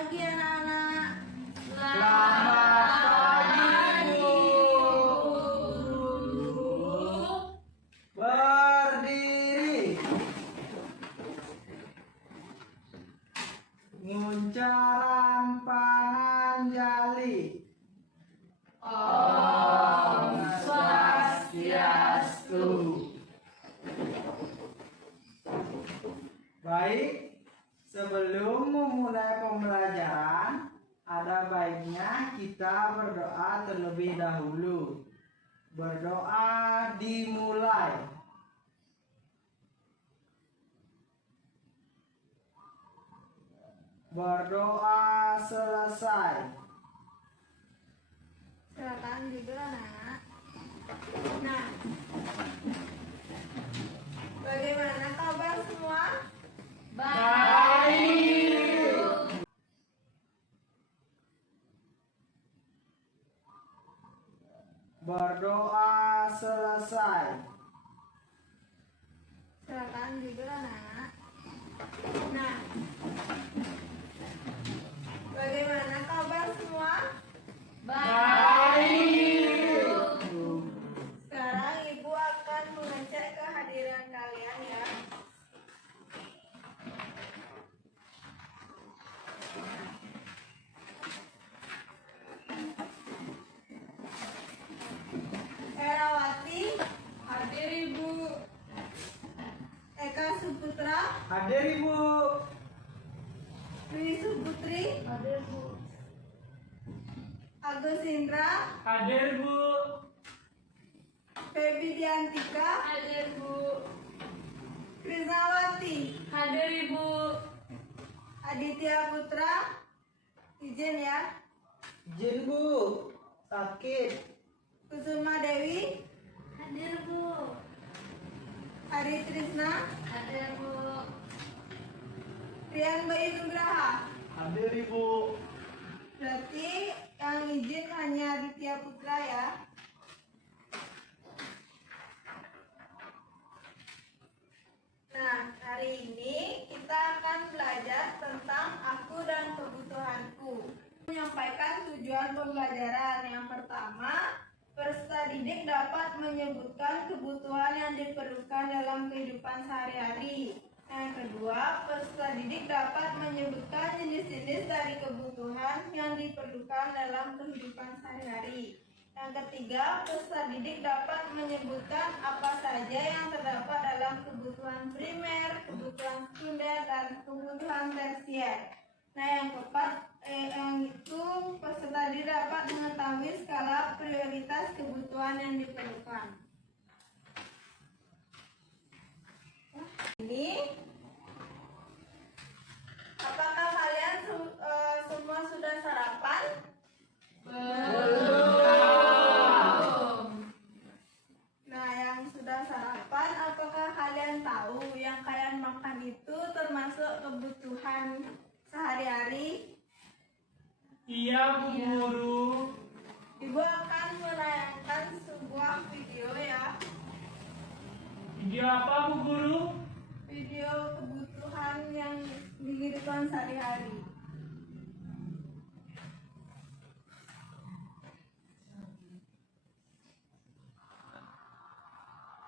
pagi anak-anak. Selamat pagi, Bu. Berdiri. Nguncaran panganjali. Om Swastiastu. Baik, sebelum memulai pembelajaran, ada baiknya kita berdoa terlebih dahulu. Berdoa dimulai. Berdoa selesai. Silakan duduk anak. Nah, bagaimana kabar semua? Baik. Berdoa selesai. Silakan duduk anak. Nah, bagaimana kabar semua? Baik. Sekarang Ibu akan mengecek kehadiran kalian ya. Herawati, hadir Ibu. Eka Suputra, Hadir, Ibu. Dwi Suputri, hadir Bu. Agus Indra, Hadir, Bu. Febi Diantika, hadir Bu. Krisnawati, hadir Ibu. Aditya Putra, izin ya. Izin, Bu. Sakit. Kusuma Dewi, hadir Bu. Ari Trisna, hadir Bu. Rian Bayu Nugraha, Hadir, Ibu. berarti yang izin hanya Aditya Putra ya. Nah, hari ini kita akan belajar tentang aku dan kebutuhanku. Menyampaikan tujuan pembelajaran. Yang pertama, peserta didik dapat menyebutkan kebutuhan yang diperlukan dalam kehidupan sehari-hari. Yang kedua, peserta didik dapat menyebutkan jenis-jenis dari kebutuhan yang diperlukan dalam kehidupan sehari-hari. Yang ketiga, peserta didik dapat menyebutkan apa saja yang terdapat dalam kebutuhan primer, kebutuhan sekunder, dan kebutuhan tersier. Nah, yang keempat, yang itu peserta didik dapat mengetahui skala prioritas kebutuhan yang diperlukan. Ini, apakah kalian semua sudah sarapan? Belum. Nah, yang sudah sarapan, apakah kalian tahu yang kalian makan itu termasuk kebutuhan sehari-hari? Iya, Bu Guru. Ibu akan menayangkan sebuah video ya. Video apa, Bu Guru? Video kebutuhan yang di kehidupan sehari-hari.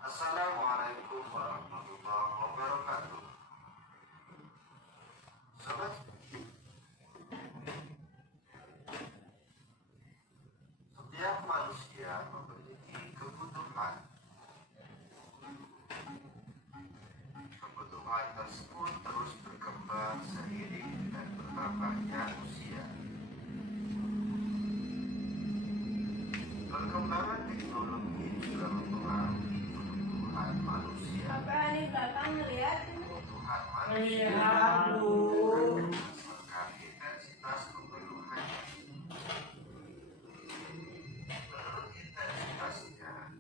Assalamualaikum warahmatullahi wabarakatuh. Sobat, setiap manusia memiliki kebutuhan. Kebutuhan tersebut terus berkembang seiring dengan bertambahnya usia. Perkembangan teknologi juga mempengaruhi kebutuhan manusia. Sampai di belakang melihat Kebutuhan Lihat, manusia Bu. berdasarkan intensitas kebutuhannya. Menurut intensitasnya,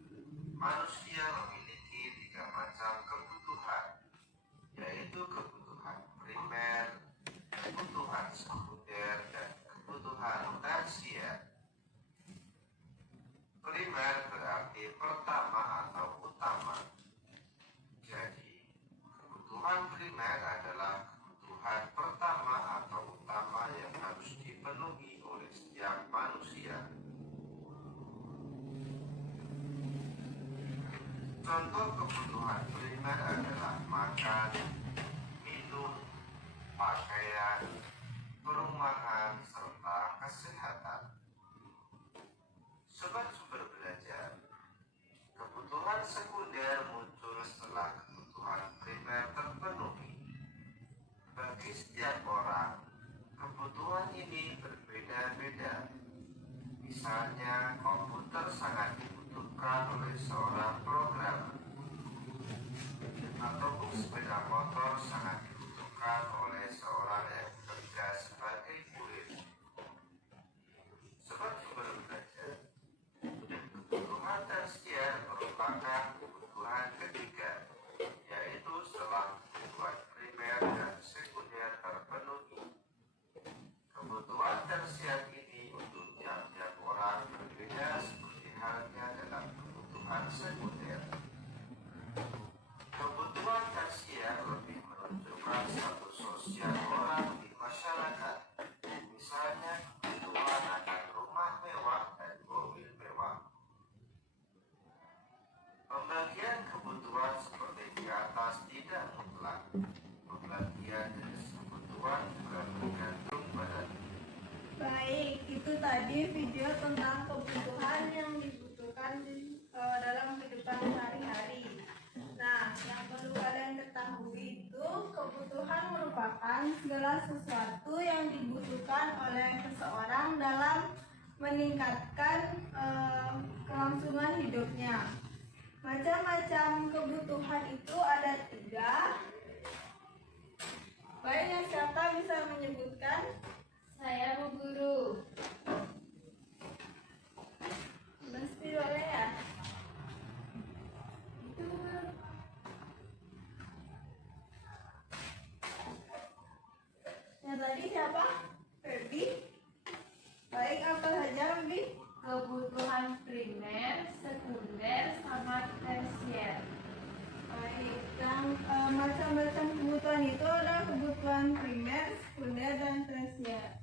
manusia memiliki 3 macam kebutuhan, yaitu kebutuhan primer, kebutuhan sekunder, dan kebutuhan tersier. Primer berarti pertama atau utama. Jadi, kebutuhan primer adalah Contoh kebutuhan primer adalah makan, minum, pakaian, perumahan, serta kesehatan. Sobat Sumber Belajar, kebutuhan sekunder muncul setelah kebutuhan primer terpenuhi. Bagi setiap orang, kebutuhan ini berbeda-beda. Misalnya, komputer sangat dibutuhkan oleh seorang programmer, ataupun sepeda motor sangat dibutuhkan oleh seorang yang bekerja sebagai kurir. Sobat Sumber Belajar, kebutuhan tersier merupakan kebutuhan ketiga, yaitu setelah kebutuhan primer dan sekunder terpenuhi. Kebutuhan tersier ini untuk tiap-tiap orang berbeda seperti halnya dalam kebutuhan sekunder. Kebutuhan tersier lebih menunjukkan status sosial orang di masyarakat. Misalnya kebutuhan akan rumah mewah dan mobil mewah. Pembagian kebutuhan seperti di atas tidak mutlak. Pembagian jenis kebutuhan juga bergantung pada. Baik, itu tadi video tentang kebutuhan yang dibutuhkan dalam kehidupan sehari-hari. Nah, yang perlu kalian ketahui itu kebutuhan merupakan segala sesuatu yang dibutuhkan oleh seseorang dalam meningkatkan kelangsungan hidupnya. Macam-macam kebutuhan itu ada 3. Baik, yang siapa bisa menyebutkan? Saya Bu Guru. Mesti boleh ya? Itu Guru. Yang tadi siapa? Ferdi. Baik, apa saja Ferdi? Kebutuhan primer, sekunder, sama tersier. Baik, yang macam-macam kebutuhan itu ada kebutuhan primer, sekunder, dan tersier.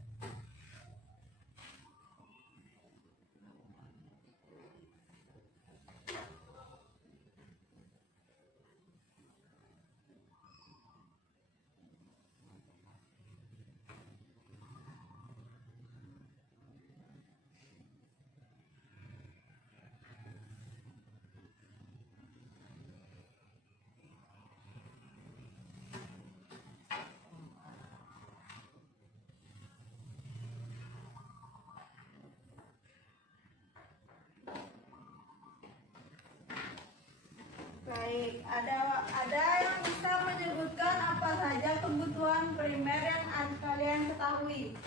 Baik, ada yang bisa menyebutkan apa saja kebutuhan primer yang kalian ketahui?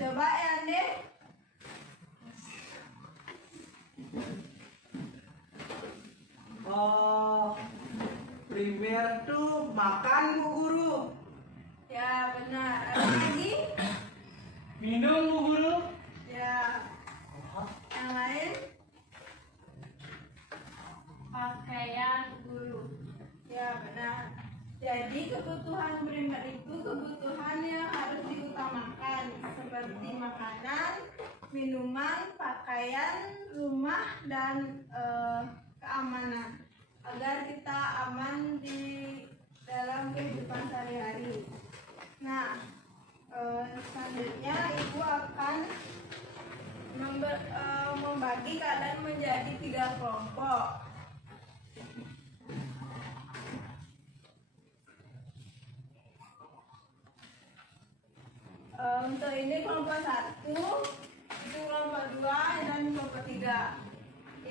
Coba ya, Ande. Primer tuh makan, Bu Guru. Ya, benar. Ada lagi? Minum, Bu Guru. Ya. Yang lain? Pakaian guru. Ya, benar. Jadi kebutuhan primer itu kebutuhan yang harus diutamakan seperti makanan, minuman, pakaian, rumah, dan keamanan agar kita aman di dalam kehidupan sehari-hari. Nah, selanjutnya Ibu akan membagi kalian menjadi 3 kelompok. Untuk ini kelompok 1, itu kelompok 2, dan kelompok 3.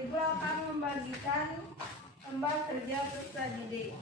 Ibu akan membagikan lembar kerja peserta didik.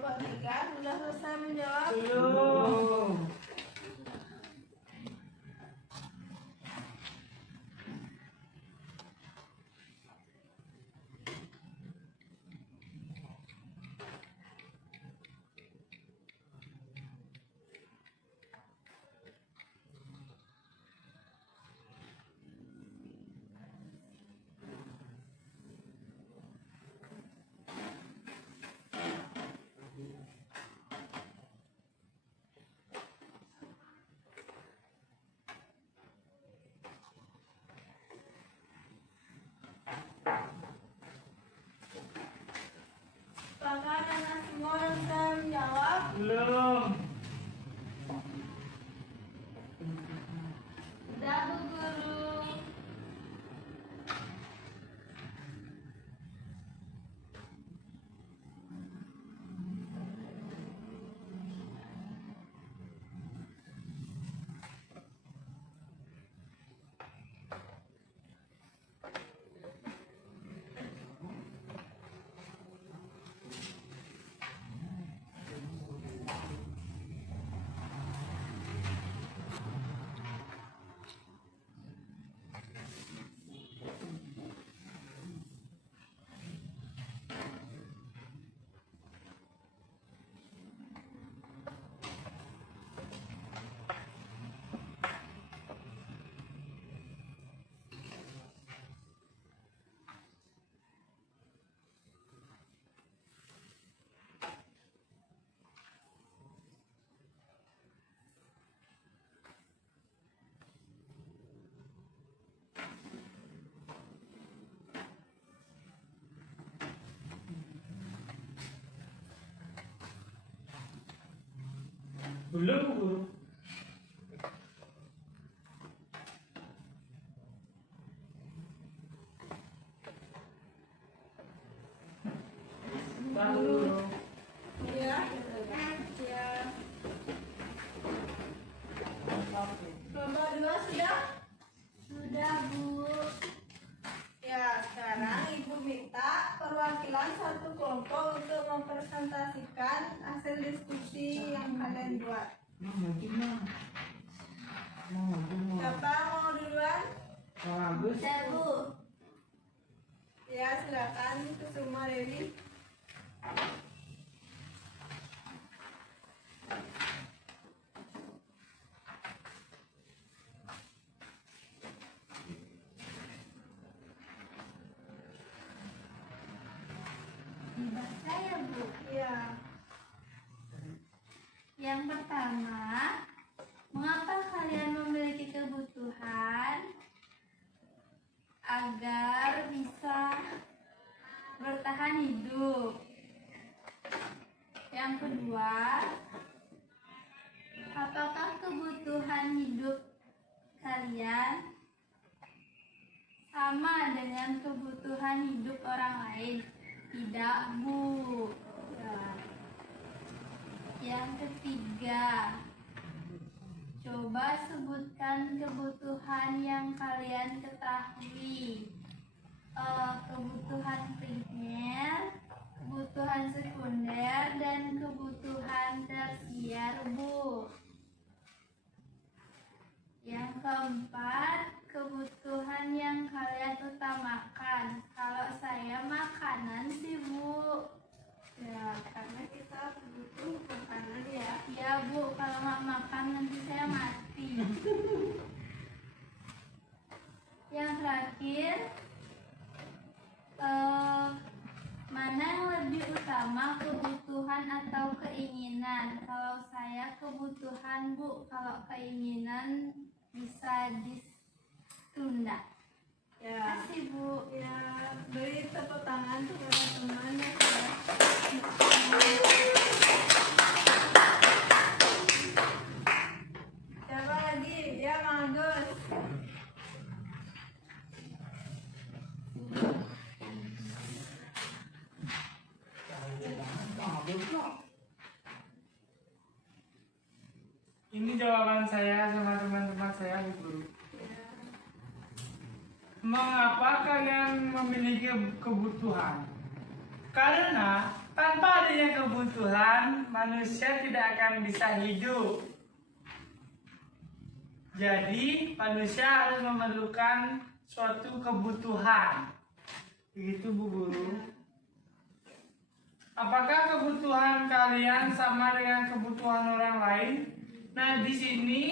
kelompok 3 sudah selesai menjawab? Belum. Apakah anak semua sudah menjawab? Belum. Sudah, Bu Guru. Belum, Bu Guru. Bentar, Bu Guru. Iya. Ya. Kelompok 2 sudah? Sudah, Bu. Ya, sekarang Ibu minta perwakilan satu kelompok untuk mempresentasikan hasil diskusi yang kalian buat. Siapa mau duluan? Bagus. Sudah, Bu. Ya, silakan Kusuma Dewi. Dibaca ya, Bu. Ya. Yang pertama, mengapa kalian memiliki kebutuhan agar bisa bertahan hidup? Yang kedua, apakah kebutuhan hidup kalian sama dengan kebutuhan hidup orang lain? Tidak, Bu. Ya. Yang ketiga, coba sebutkan kebutuhan yang kalian ketahui. Kebutuhan primer, kebutuhan sekunder, dan kebutuhan tersier, Bu. Yang keempat, kebutuhan yang kalian utamakan. Kalau saya makanan sih, Bu. Ya, karena kita butuh makanan ya. Ya, Bu, kalau nggak makan nanti saya mati. Yang terakhir, mana yang lebih utama, kebutuhan atau keinginan? Kalau saya kebutuhan, Bu. Kalau keinginan bisa ditunda. Ya. Kasih, Bu. Ya, beri tepuk tangan kepada teman yang siapa lagi? Ya, Mang Agus. Ini jawaban saya sama teman-teman saya, Bu Guru. Mengapa kalian memiliki kebutuhan? Karena Tanpa adanya kebutuhan, manusia tidak akan bisa hidup. Jadi, manusia harus memerlukan suatu kebutuhan. Begitu, Bu Guru. Apakah kebutuhan kalian sama dengan kebutuhan orang lain? Nah, di sini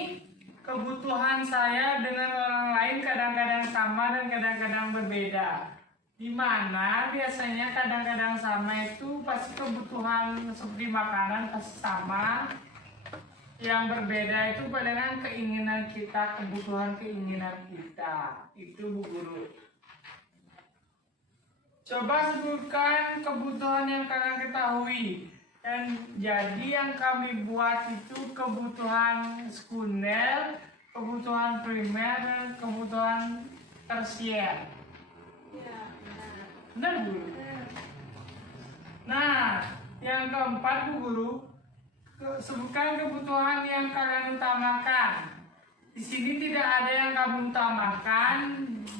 kebutuhan saya dengan orang lain kadang-kadang sama dan kadang-kadang berbeda. Di mana biasanya kadang-kadang sama itu pasti kebutuhan seperti makanan pasti sama. Yang berbeda itu padahal keinginan kita, kebutuhan-keinginan kita. Itu Bu Guru. Coba sebutkan kebutuhan yang kalian ketahui. Dan jadi yang kami buat itu kebutuhan sekunder, kebutuhan primer, dan kebutuhan tersier. Ya, benar. Benar, Bu Guru? Nah, yang keempat, Bu Guru, sebutkan kebutuhan yang kalian utamakan. Di sini tidak ada yang kami utamakan,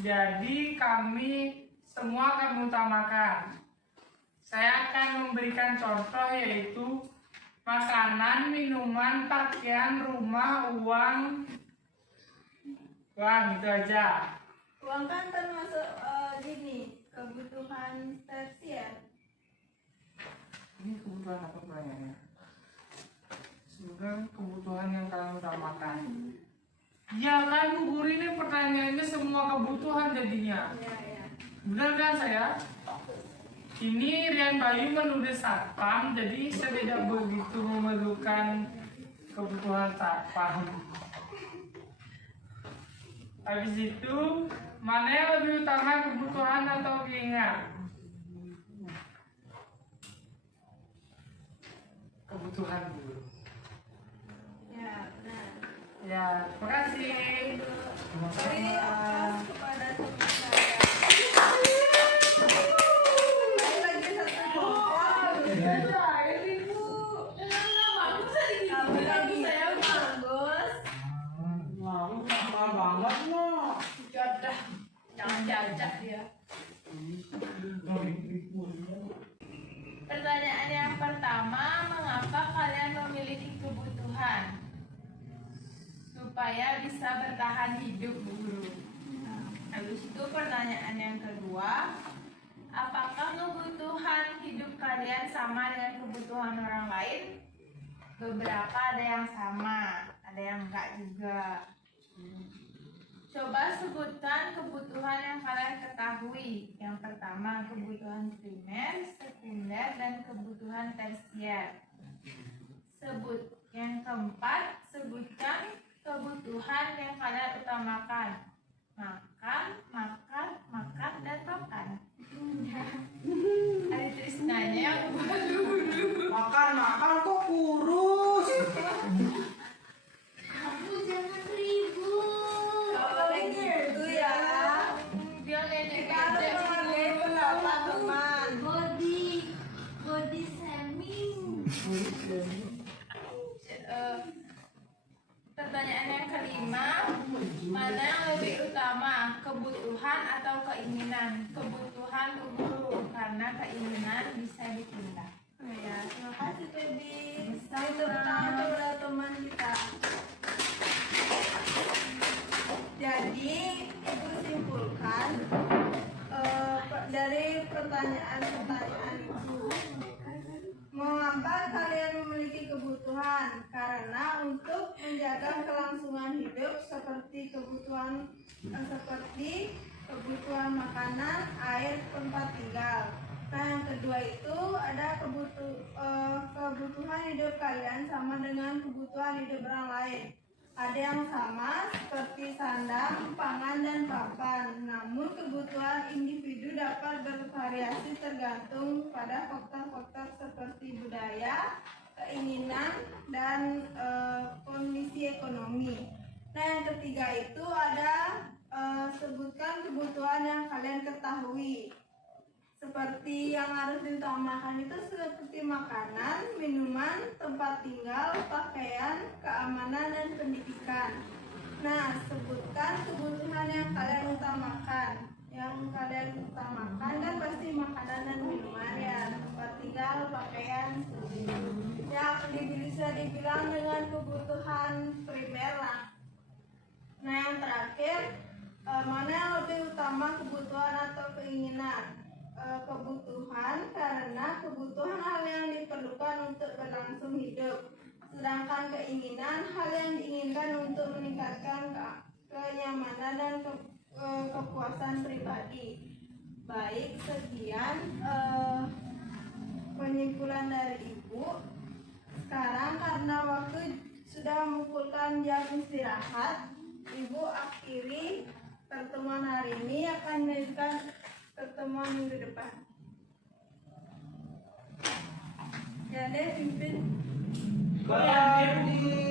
jadi kami semua akan utamakan. Saya akan memberikan contoh yaitu makanan, minuman, pakaian, rumah, uang. Uang itu aja. Uang kan termasuk gini, kebutuhan tersier. Ini kebutuhan apa pertanyaannya? Sebenarnya kebutuhan yang kalian utamakan. Ya kan Bu Guru, ini pertanyaannya semua kebutuhan jadinya. Ya. Benar kan saya? Ini Rian Bayu menulis satpam, jadi saya tidak begitu memerlukan kebutuhan satpam. Habis itu, mana yang lebih utama, kebutuhan atau keinginan? Kebutuhan dulu. Ya, benar. Ya, terima kasih. Beri aplaus kepada teman saya. Saya lagi satu kelompok. Kami lagi bagus. Banget loh. Jodoh. Jangan jajak dia. Pertanyaan yang pertama, mengapa kalian memiliki kebutuhan? Supaya bisa bertahan hidup, Bu Guru. Habis itu pertanyaan yang kedua, apakah kebutuhan hidup kalian sama dengan kebutuhan orang lain? Beberapa ada yang sama, ada yang enggak juga. Coba sebutkan kebutuhan yang kalian ketahui. Yang pertama, kebutuhan primer, sekunder, dan kebutuhan tersier. Yang keempat, sebutkan kebutuhan yang kalian utamakan. Makan, makan, makan, dan makan. Ada Trisnanya yang dulu. Makan kok kurus. Kamu jangan ribut. Kalau lagi gitu ya. Dia nanya Kamu aja menghargai pendapat teman. body shaming. Pertanyaan yang kelima, mana yang lebih utama, kebutuhan atau keinginan? Kebutuhan dulu, karena keinginan bisa ditunda. Ya, terima kasih Feby. Selamat bertanya kepada teman kita. Jadi, ibu simpulkan dari pertanyaan-pertanyaan itu. Mengapa kalian memiliki kebutuhan? Karena untuk menjaga kelangsungan hidup seperti kebutuhan makanan, air, tempat tinggal. Nah, yang kedua itu ada kebutuhan hidup kalian sama dengan kebutuhan hidup orang lain. Ada yang sama seperti sandang, pangan, dan papan. Namun kebutuhan individu dapat bervariasi tergantung pada faktor-faktor seperti budaya, keinginan, dan kondisi ekonomi. Nah, yang ketiga itu ada sebutkan kebutuhan yang kalian ketahui. Seperti yang harus diutamakan itu seperti makanan, minuman, tempat tinggal, pakaian, keamanan, dan pendidikan. Nah, sebutkan kebutuhan yang kalian utamakan. yang kalian utamakan kan pasti makanan dan minuman ya, tempat tinggal, pakaian, yang bisa dibilang dengan kebutuhan primer lah. Nah yang terakhir, mana yang lebih utama, kebutuhan atau keinginan? Kebutuhan karena kebutuhan hal yang diperlukan untuk berlangsung hidup, sedangkan keinginan hal yang diinginkan untuk meningkatkan kenyamanan dan kepuasan pribadi. Baik, sekian penyimpulan dari Ibu. Sekarang karena waktu sudah mengumpulkan jam istirahat, Ibu akhiri pertemuan hari ini, akan melanjutkan pertemuan minggu depan. Ya deh, pimpin. Bye.